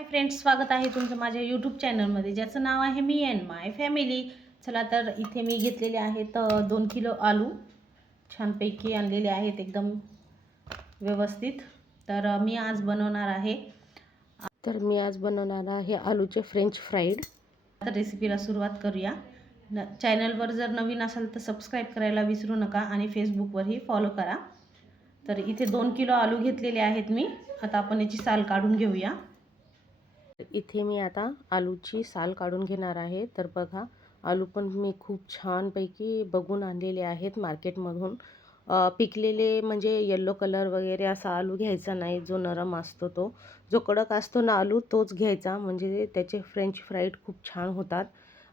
Hi friends, स्वागत आहे तुमचं माझ्या यूट्यूब चॅनलमध्ये ज्याचं नाव आहे मी अँड माय फॅमिली. चला तर इथे मी घेतलेले आहेत 2 किलो आलू छानपैकी आणलेले आहेत एकदम व्यवस्थित. तर मी आज बनवणार आहे आलूचे फ्रेंच फ्राईड. आता रेसिपीला सुरुवात करूया. चॅनलवर जर नवीन असाल तर सबस्क्राईब करायला विसरू नका आणि फेसबुकवरही फॉलो करा. तर इथे 2 किलो आलू घेतलेले आहेत मी. आता आपण याची साल काढून घेऊया. इथे मी आता आलूची साल काढून घेणार आहे. तर बघा, आलू पण मी खूप छानपैकी बघून आणलेले आहेत मार्केटमधून. पिकलेले म्हणजे येल्लो कलर वगैरे असा आलू घ्यायचा नाही, जो नरम असतो तो, जो कडक असतो ना आलू तोच घ्यायचा, म्हणजे त्याचे फ्रेंच फ्राईड खूप छान होतात.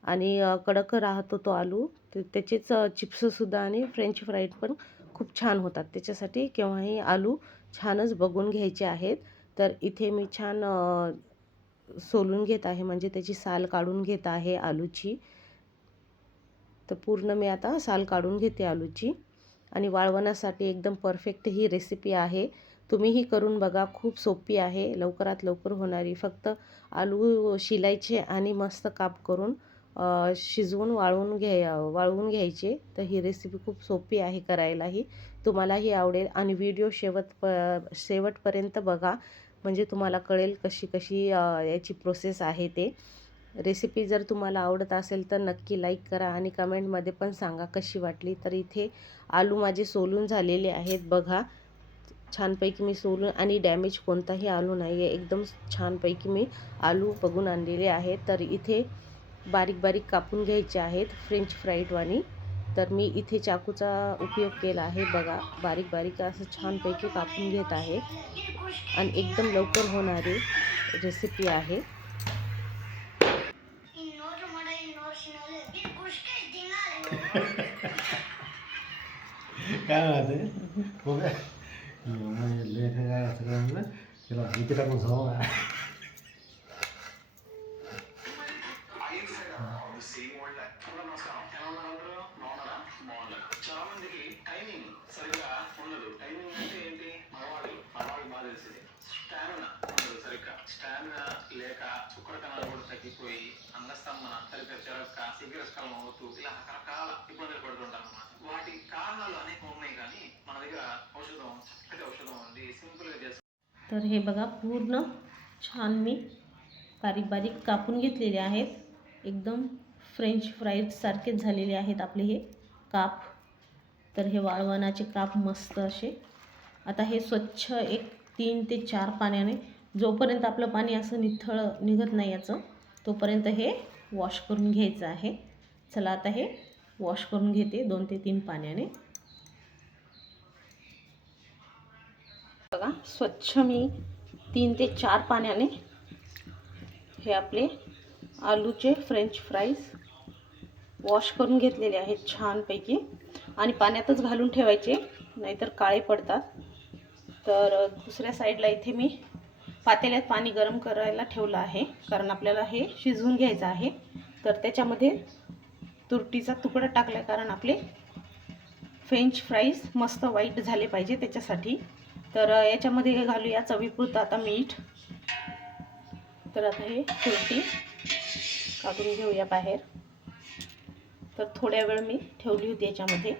आणि कडक राहतो तो आलू, त्याचेच चिप्ससुद्धा आणि फ्रेंच फ्राईड पण खूप छान होतात. त्याच्यासाठी केव्हाही आलू छानच बघून घ्यायचे आहेत. तर इथे मी छान सोलून घेत आहे, म्हणजे त्याची साल काढून घेत आहे आलूची. तर पूर्ण मी आता साल काढून घेते आलूची. आणि वाळवण्यासाठी एकदम परफेक्ट ही रेसिपी आहे. तुम्हीही करून बघा, खूप सोपी आहे, लवकरात लवकर होणारी. फक्त आलू शिलायचे आणि मस्त काप करून शिजवून वाळवून घ्यायचे. तर ही रेसिपी खूप सोपी आहे करायलाही, तुम्हालाही आवडेल. आणि व्हिडिओ शेवटपर्यंत बघा, म्हणजे तुम्हाला कळेल कशी याची प्रोसेस आहे ते. रेसिपी जर तुम्हाला आवडत असेल तर नक्की लाईक करा आणि कमेंटमध्ये पण सांगा कशी वाटली. तर इथे आलू माझे सोलून झालेले आहेत बघा. छानपैकी मी सोलून, आणि डॅमेज कोणताही आलू नाही आहे, एकदम छानपैकी मी आलू बघून आणलेले आहेत. तर इथे बारीक बारीक कापून घ्यायचे आहेत फ्रेंच फ्राईडवानी. तर मी इथे चाकूचा उपयोग केला आहे बघा. बारीक बारीक असं छानपैकी कापून घेत आहे. आणि एकदम लवकर होणारी रेसिपी आहे. काय म्हणते हो काय लेख काय असं त्याला इथे टाकून जाऊ చాలా మందికి టైమింగ్ సరిగ్గా ఉండదు. టైమింగ్ అంటే ఏంటి? మగవాళ్ళకి బాగా తెలిసింది. స్టామినా ఉండదు సరిగ్గా. స్టామినా లేక చుక్కల కణాలు కూడా తగ్గిపోయి అంగస్తంభన సరిగ్గా చెరక్క శీఘ్రస్కలం అవుతూ ఇలా రకరకాల ఇబ్బందులు పడుతుంటాం అన్నమాట. వాటి కారణాలు అనేకం ఉన్నాయి, కానీ మన దగ్గర చక్కటి ఔషధం ఉంది, సింపుల్ గా చేస్తాం. तर हे बघा, पूर्ण छान मी बारीक बारीक कापून घेतलेले आहेत. एकदम फ्रेंच फ्राईड सारखेच झालेले आहेत आपले हे काप. तर हे वाळवणाचे काप मस्त असे. आता हे स्वच्छ एक 3 ते 4 पाण्याने, जोपर्यंत आपलं पाणी असं निथळ निघत नाही याचं, तोपर्यंत हे वॉश करून घ्यायचं आहे. चला आता हे वॉश करून घेते 2 ते 3 पाण्याने. बघा, स्वच्छ मी 3 ते 4 पाण्याने हे आपले आलूचे फ्रेंच फ्राईज वॉश करून घेतलेले आहेत छानपैकी. आणि पाण्यातच घालून ठेवायचे, नाहीतर काळे पडतात. तर दुसऱ्या साईडला इथे मी पातेल्यात पाणी गरम करायला ठेवलं आहे, कारण आपल्याला हे शिजवून घ्यायचं आहे. तर त्याच्यामध्ये तुरटीचा तुकडा टाकला, कारण आपले फ्रेंच फ्राईज मस्त व्हाईट झाले पाहिजे त्याच्यासाठी. तर याच्यामध्ये घालूया चवीपुरतं आता मीठ. तर आता हे तुरटी काढून घेऊया बाहेर. तर थोड्या वेळ मी ठेवली होती याच्यामध्ये.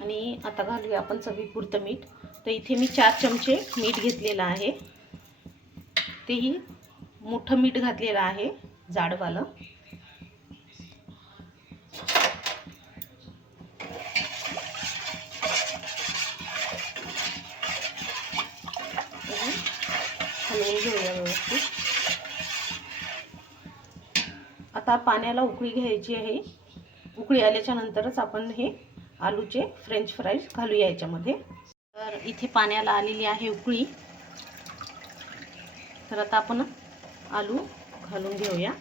आणि आता घालूया आपण चवीपुरतं मीठ. तर इथे मी 4 चमचे मीठ घेतलेलं आहे. तेही मोठं मीठ घातलेलं आहे, जाडवालं. हलवून घेऊया व्यवस्थित. आता पाण्याला उकळी घ्यायची आहे. उकळी आल्याच्या नंतरच आपण हे आलूचे फ्रेंच फ्राईज घालूया याच्यामध्ये. तर इथे पाण्याला आलेली आहे उकळी. तर आता आपण आलू घालून घेऊया.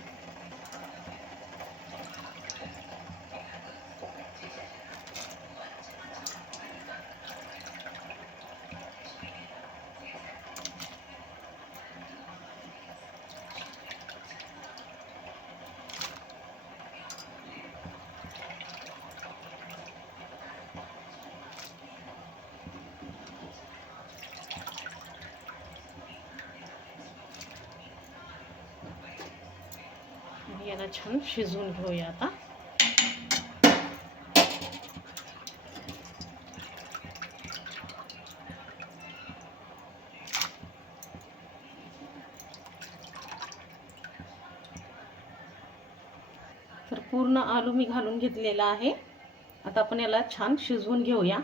याला छान शिजवून घेऊया आता. तर पूर्ण आलू मी घालून घेतलेला आहे. आता आपण याला छान शिजवून घेऊया.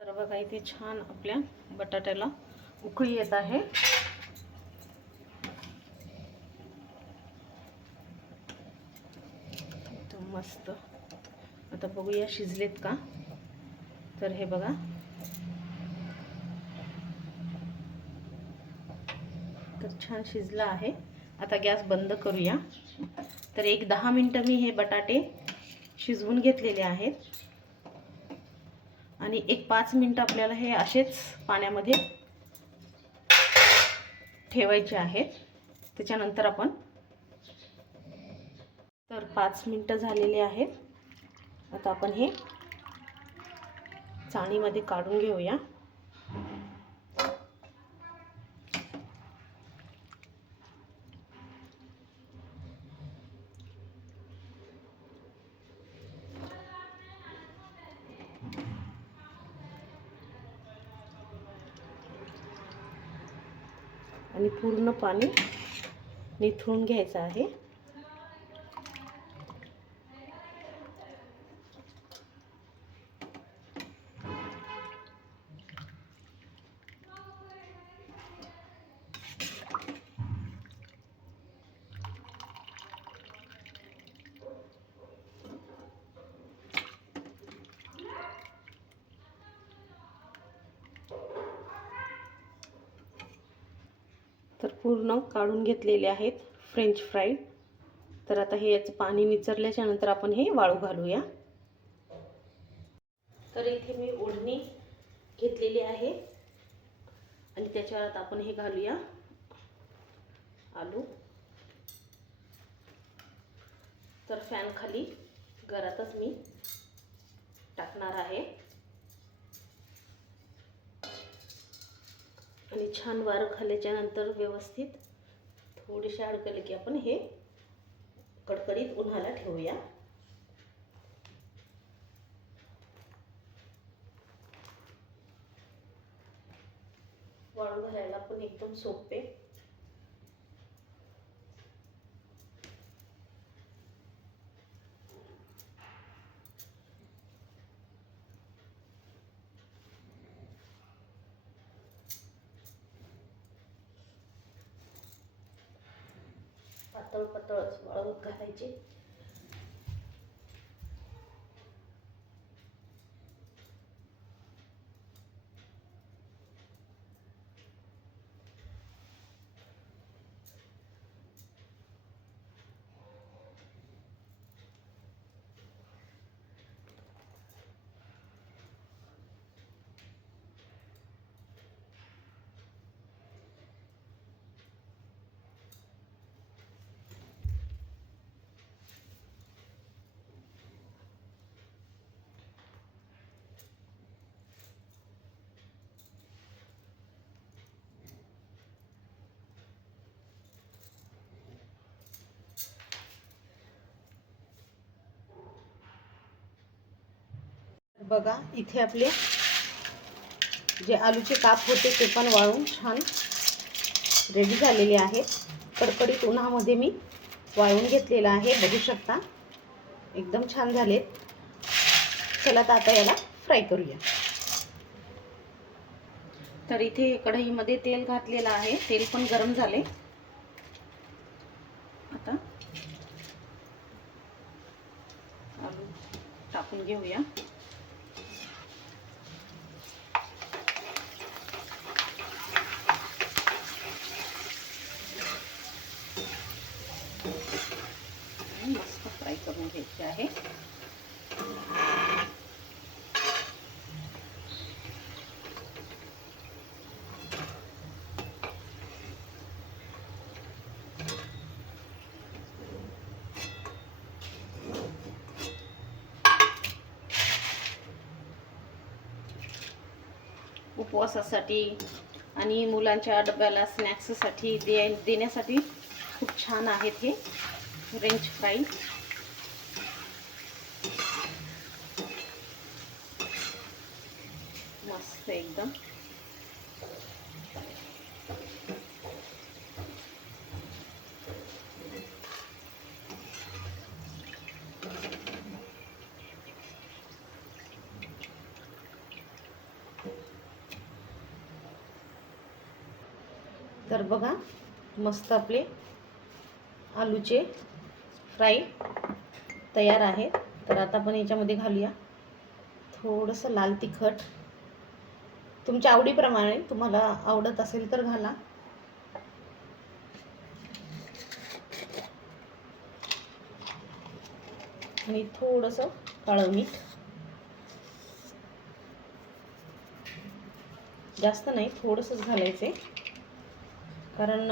तर बघा इथे छान आपल्या बटाट्याला उकळी येत आहे. एकदम मस्त. आता बघूया शिजलेत का. तर हे बघा, तर छान शिजला आहे. आता गॅस बंद करूया. तर एक 10 मिनटं मी हे बटाटे शिजवून घेतलेले आहेत आणि एक 5 मिनटं आपल्याला हे असेच पाण्यामध्ये ठेवायचे आहेत. त्याच्यानंतर आपण, तर 5 मिनटं झालेले आहेत. आता आपण हे चाळणीमध्ये काढून घेऊया. आणि पूर्ण पाणी निथळून घ्यायचं आहे. तर पूर्ण काढून घेतलेले आहेत फ्रेंच फ्राईड. तर आता हे याचं पाणी निचरल्याच्या नंतर आपण हे वाळू घालूया. तर इथे मी ओढणी घेतलेली आहे आणि त्याच्यावर आता आपण हे घालूया आलू. तर फॅन खाली घरातच मी टाकणार आहे आणि छान वारं खाल्ल्याच्या नंतर व्यवस्थित थोडेसे अडकले की आपण हे कडकडीत उन्हाला ठेवूया. वाळू घालायला पण एकदम सोपे. पातळ पातळच वाळू घालायचे. बघा इथे आपले जे आलूचे काप होते ते पण वाळून छान रेडी झालेले आहेत. कडकडीत उन्हामध्ये मी वाळून घेतलेलं आहे. बघू शकता एकदम छान झालेत. चला तर आता याला फ्राय करूया. तर इथे कढईमध्ये तेल घातलेलं आहे. तेल पण गरम झाले. आता आलू टाकून घेऊया. मस्त फ्राय करून घ्यायचे आहे. उपवासासाठी आणि मुलांच्या डब्याला स्नॅक्ससाठी देण्यासाठी खूप छान आहेत हे. फ्रेंच फ्राई मस्त एकदम. तर बघा मस्त आपले आलूचे फ्राई तयार आहेत. तर आता आपण याच्यामध्ये घालूया थोडंसं लाल तिखट. तुमच्या आवडीप्रमाणे, तुम्हाला आवडत असेल तर घाला. आणि थोडंसं काळं मीठ, जास्त नाही, थोडंसंच घालायचे, कारण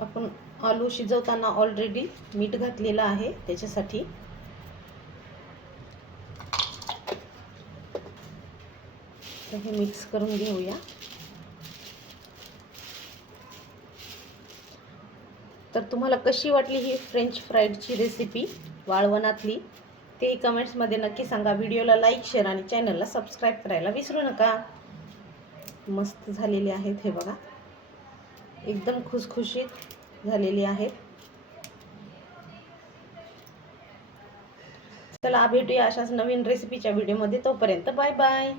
आपण आलू शिजवताना ऑलरेडी मीठ घातलेलं आहे त्याच्यासाठी. तर हे मिक्स करून घेऊया. तर तुम्हाला कशी वाटली ही फ्रेंच फ्राईडची रेसिपी वाळवणातली, ते कमेंट्समध्ये नक्की सांगा. व्हिडिओला लाईक, शेअर आणि चॅनलला सबस्क्राईब करायला विसरू नका. मस्त झालेले आहेत हे बघा, एकदम खुसखुशीत झालेले आहेत. चला भेटूया अशाच नवीन रेसिपीच्या व्हिडिओमध्ये. तोपर्यंत बाय बाय.